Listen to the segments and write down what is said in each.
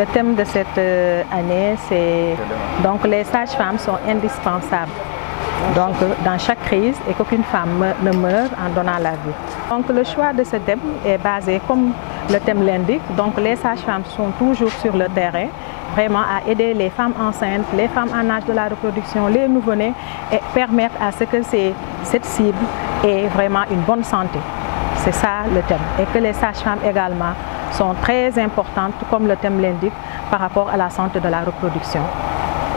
Le thème de cette année, c'est donc les sages-femmes sont indispensables donc, dans chaque crise et qu'aucune femme ne meure en donnant la vie. Donc le choix de ce thème est basé, comme le thème l'indique, donc les sages-femmes sont toujours sur le terrain, vraiment à aider les femmes enceintes, les femmes en âge de la reproduction, les nouveau-nés et permettre à ce que cette cible ait vraiment une bonne santé. C'est ça le thème. Et que les sages-femmes également sont très importantes, comme le thème l'indique, par rapport à la santé de la reproduction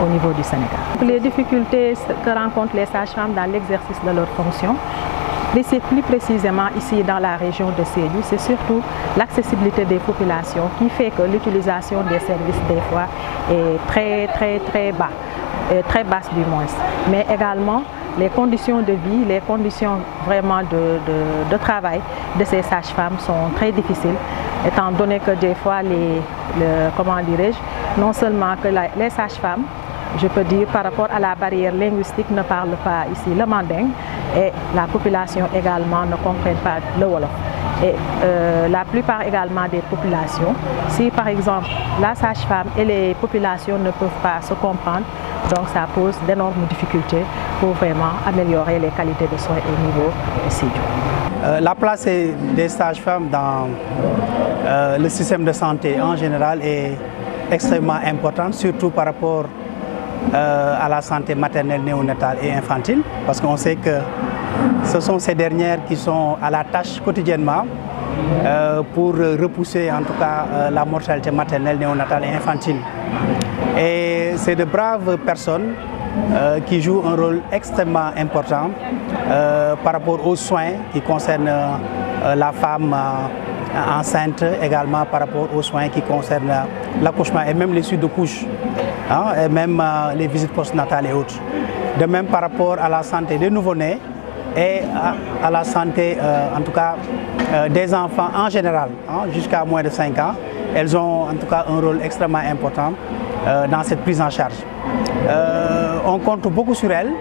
au niveau du Sénégal. Les difficultés que rencontrent les sages-femmes dans l'exercice de leurs fonctions, plus précisément ici dans la région de Sédhiou, c'est surtout l'accessibilité des populations qui fait que l'utilisation des services des fois est très basse du moins. Mais également les conditions de vie, les conditions vraiment de travail de ces sages-femmes sont très difficiles, étant donné que des fois, comment dirais-je, non seulement que les sages-femmes, je peux dire par rapport à la barrière linguistique, ne parlent pas ici le manding et la population également ne comprend pas le wolof. Et la plupart également des populations, si par exemple la sage-femme et les populations ne peuvent pas se comprendre, donc ça pose d'énormes difficultés pour vraiment améliorer les qualités de soins au niveau de Sédhiou. La place des sages-femmes dans le système de santé en général est extrêmement importante, surtout par rapport à la santé maternelle, néonatale et infantile, parce qu'on sait que ce sont ces dernières qui sont à la tâche quotidiennement pour repousser en tout cas la mortalité maternelle, néonatale et infantile. Et c'est de braves personnes qui jouent un rôle extrêmement important par rapport aux soins qui concernent la femme enceinte, également par rapport aux soins qui concernent l'accouchement et même les suites de couches, hein, et même les visites postnatales et autres. De même par rapport à la santé des nouveau-nés et à la santé, en tout cas, des enfants en général, hein, jusqu'à moins de 5 ans. Elles ont en tout cas un rôle extrêmement important dans cette prise en charge. On compte beaucoup sur elles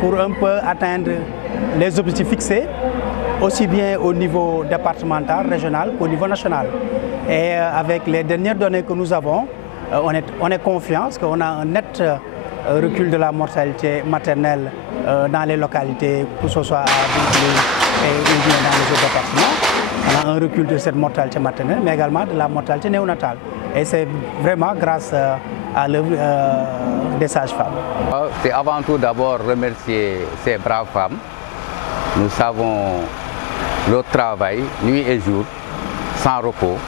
pour un peu atteindre les objectifs fixés, aussi bien au niveau départemental, régional qu'au niveau national. Et avec les dernières données que nous avons, on est confiant parce qu'on a un net recul de la mortalité maternelle dans les localités, que ce soit à Bounkiling ou bien dans les autres départements. On a un recul de cette mortalité maternelle, mais également de la mortalité néonatale. Et c'est vraiment grâce à l'œuvre des sages-femmes. C'est avant tout d'abord remercier ces braves femmes. Nous savons leur travail, nuit et jour, sans repos,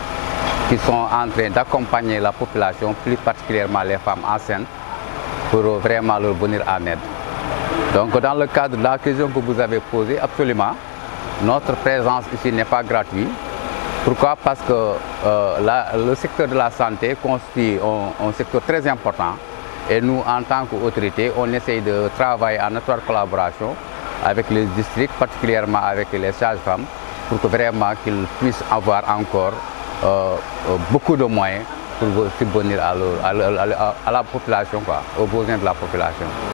qui sont en train d'accompagner la population, plus particulièrement les femmes enceintes, pour vraiment leur venir en aide. Donc dans le cadre de la question que vous avez posée, absolument, notre présence ici n'est pas gratuite. Pourquoi? Parce que le secteur de la santé constitue un secteur très important et nous, en tant qu'autorité, on essaye de travailler en étroite collaboration avec les districts, particulièrement avec les sages-femmes, pour que vraiment qu'ils puissent avoir encore beaucoup de moyens pour subvenir à la population, aux besoins de la population.